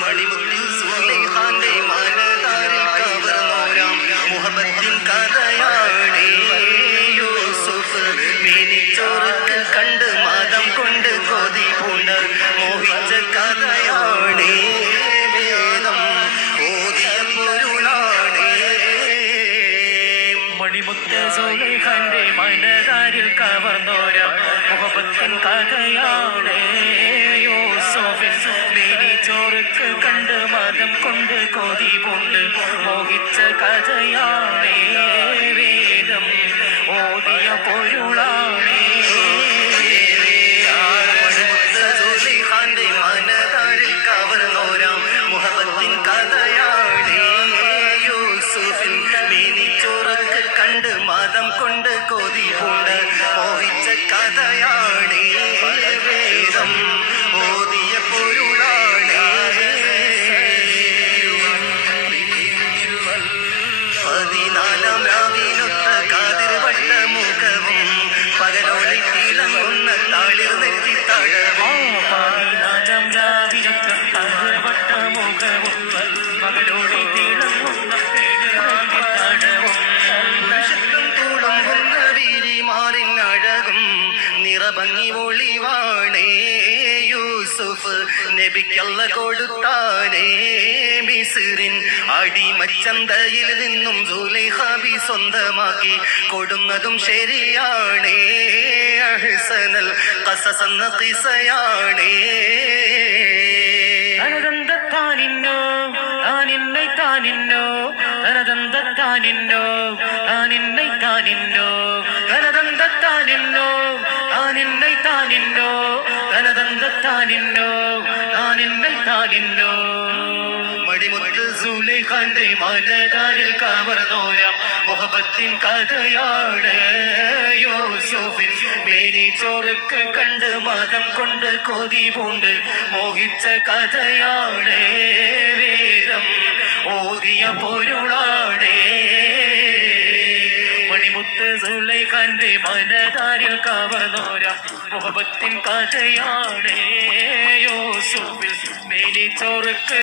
മണിമുത്ത് സുലൈഖാന്റെ മനതാരിൽ കവർന്നോരാം മുഹബത്തിൻ കഥയാണേ യൂസുഫ്. മേനിച്ചോർക്ക് കണ്ട് മതം കൊണ്ട് കൊതി പൂണ്ട് മോഹിച്ച കഥയാണേ വേദം ഓതിയ പൊരുളാണേ. മണിമുത്ത് സുലൈഖാന്റെ മനതാരിൽ കവർന്നോരാം മുഹബത്തിൻ കഥയാണേ യൂസുഫ്. ചോറുക്ക് കണ്ട് മതം കൊണ്ട് കൊതി പൂണ്ട് മോഹിച്ച കഥയാണേ വേദം ഓതിയ പൊരുളാണേ. സുലൈഖാന്റെ മനതാരിൽ കവർന്നോരാം മുഹബത്തിൻ കഥയാണേ യൂസുഫിൻ. മേനിച്ചോറൊക്കെ കണ്ട് മതം കൊണ്ട് കൊതി പൂണ്ട് മോഹിച്ച കഥയാണേ വേദം ഓതിയ പൊരുളാണേ. 14 രാവിനൊത്ത കാതിർവട്ട മുഖവും പകലോളി തിളങ്ങുന്ന താളിർ നെറ്റിത്തഴവും. 14 രാവിനൊത്ത കാതിർവട്ട മുഖവും പകലോളി തിളങ്ങുന്ന നെറ്റിത്തഴവും. പുരുഷത്വം തുളുമ്പുന്ന വിരിമാറിനഴകും നിറഭംഗി ഒളിവാണേ യൂസുഫ്. നബിക്കല്ല കൊടുത്താനേ മിസ്റിൻ അടിമച്ചന്തയിൽ നിന്നും സുലൈഖാബി സ്വന്തമാക്കി കൊടുന്നതും ശരിയാണേ. അഹ്സനൽ ഖസസ് എന്ന ഖിസയാണേ. തനതന്തത്താനിന്നോ താനിന്നൈ താനിന്നോ തനതന്തത്താനിന്നോ താനിന്നൈ താനിന്നോ തനതന്തത്താനിന്നോ താനിന്നൈ താനിന്നോ തനതന്തത്താനിന്നോ താനിന്നൈ താനിന്നോ. മണിമുത്ത് സുലൈഖാന്റെ മനതാരിൽ കവർന്നോരാം മുഹബത്തിൻ കഥയാണ് യൂസുഫിൻ. മേനിച്ചോറുക്ക് കണ്ട് മതം കൊണ്ട് കൊതി പൂണ്ട് മോഹിച്ച കഥയാണ് വേദം ഓതിയ പൊരുളാണേ. മണിമുത്ത് സുലൈഖാന്റെ മനതാരിൽ കവർന്നോരാം മുഹബത്തിൻ കഥയാണ് യൂസുഫിൻ. മേനിച്ചോറുക്ക്